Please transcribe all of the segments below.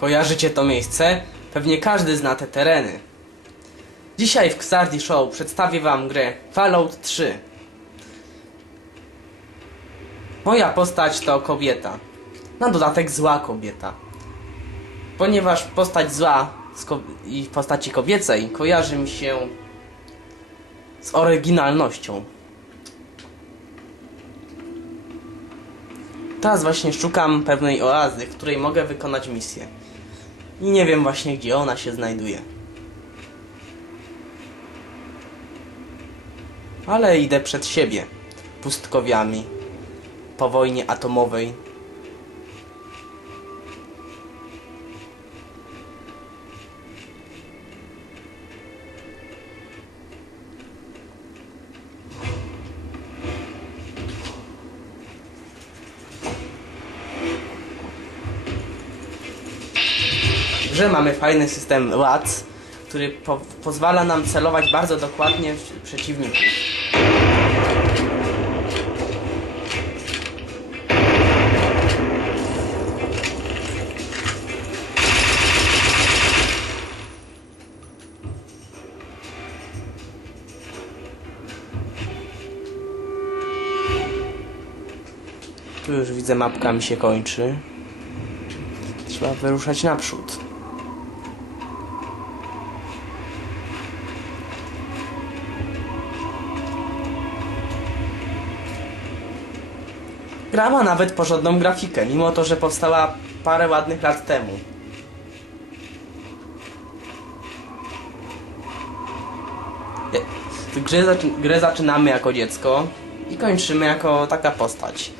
Kojarzycie to miejsce? Pewnie każdy zna te tereny. Dzisiaj w Xardi Show przedstawię wam grę Fallout 3. Moja postać to kobieta. Na dodatek zła kobieta. Ponieważ postać zła i postaci kobiecej kojarzy mi się z oryginalnością. Teraz właśnie szukam pewnej oazy, w której mogę wykonać misję. I nie wiem właśnie gdzie ona się znajduje. Ale idę przed siebie. Pustkowiami. Po wojnie atomowej. Grze mamy fajny system łac, który po pozwala nam celować bardzo dokładnie w przeciwników. Tu już widzę mapka mi się kończy. Trzeba wyruszać naprzód. Gra ma nawet porządną grafikę, mimo to, że powstała parę ładnych lat temu. Zaczy- grę zaczynamy jako dziecko i kończymy jako taka postać.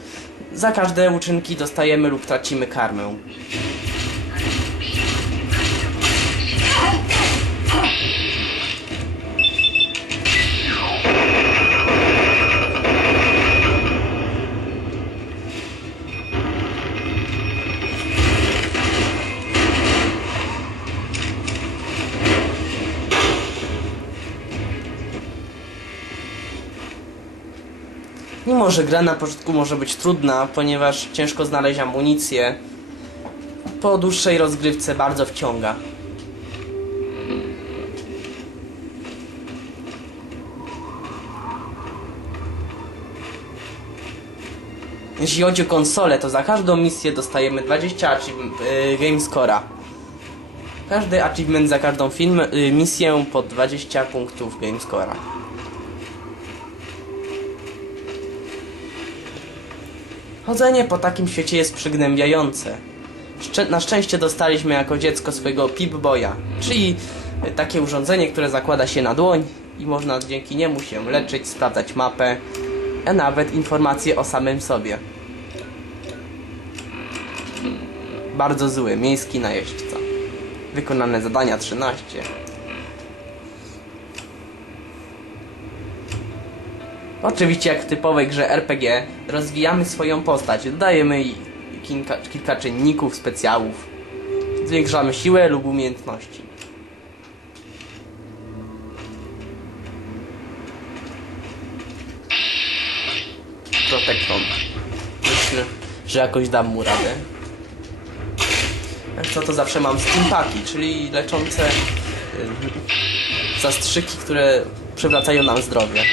Za każde uczynki dostajemy lub tracimy karmę. Mimo, że gra na początku może być trudna, ponieważ ciężko znaleźć amunicję, po dłuższej rozgrywce bardzo wciąga. Jeśli chodzi o konsolę, to za każdą misję dostajemy 20 achieve- y, game score'a. Każdy achievement za każdą film, y, misję po 20 punktów game Chodzenie po takim świecie jest przygnębiające. Szczę- na szczęście dostaliśmy jako dziecko swojego Pip-Boya, czyli takie urządzenie, które zakłada się na dłoń i można dzięki niemu się leczyć, sprawdzać mapę, a nawet informacje o samym sobie. Bardzo zły, miejski najeźdźca. Wykonane zadania 13. Oczywiście jak w typowej grze RPG rozwijamy swoją postać, dodajemy kilka, kilka czynników, specjałów, zwiększamy siłę lub umiejętności. Protekton. Myślę, że jakoś dam mu radę. Co to zawsze mam steampaki, czyli leczące y, zastrzyki, które przywracają nam zdrowie.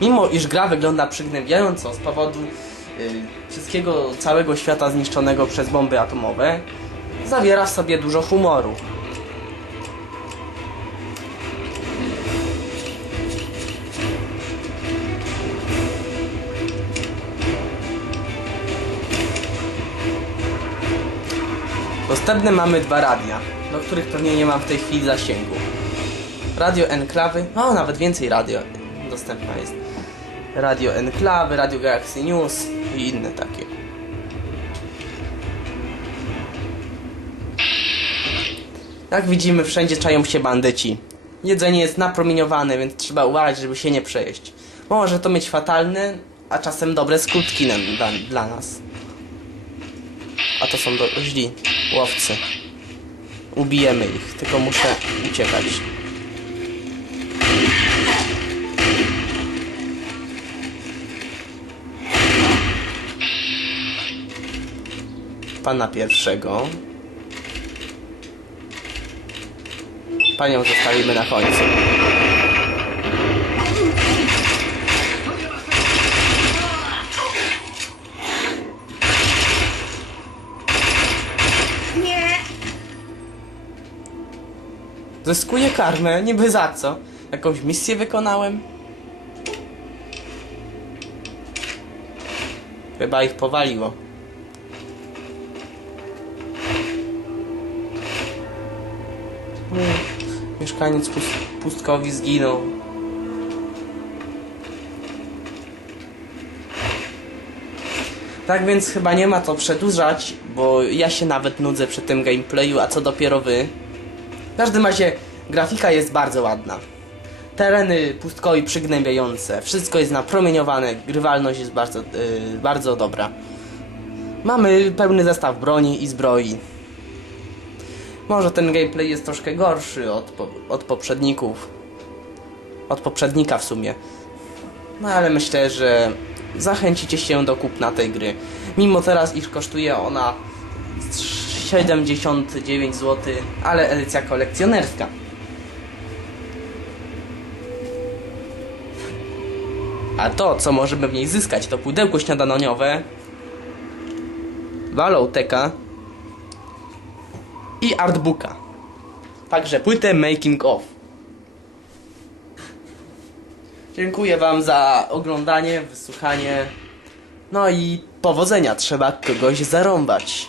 Mimo iż gra wygląda przygnębiająco z powodu y, wszystkiego całego świata zniszczonego przez bomby atomowe, zawiera w sobie dużo humoru. Dostępne mamy dwa radia, do których pewnie nie mam w tej chwili zasięgu. Radio Enklawy, no nawet więcej radio dostępna jest. Radio Enklawy, Radio Galaxy News i inne takie. Jak widzimy, wszędzie czają się bandyci. Jedzenie jest napromieniowane, więc trzeba uważać, żeby się nie przejeść. Może to mieć fatalne, a czasem dobre skutki na, dla, dla nas. A to są do, źli łowcy. Ubijemy ich, tylko muszę uciekać. Pana pierwszego. Panią zostawimy na końcu. Nie! Zyskuję karmę, niby za co? Jakąś misję wykonałem? Chyba ich powaliło. Mieszkaniec pust pustkowi zginął. Tak więc chyba nie ma co przedłużać, bo ja się nawet nudzę przy tym gameplayu, a co dopiero wy. W każdym razie grafika jest bardzo ładna. Tereny pustkowi przygnębiające, wszystko jest napromieniowane, grywalność jest bardzo, yy, bardzo dobra. Mamy pełny zestaw broni i zbroi. Może ten gameplay jest troszkę gorszy od, po, od poprzedników. Od poprzednika w sumie. No ale myślę, że zachęcicie się do kupna tej gry. Mimo teraz, iż kosztuje ona 79 zł, ale edycja kolekcjonerska. A to, co możemy w niej zyskać, to pudełko śniadaniowe, Valoteka i artbooka. Także płytę Making of. Dziękuję Wam za oglądanie, wysłuchanie. No i powodzenia, trzeba kogoś zarąbać.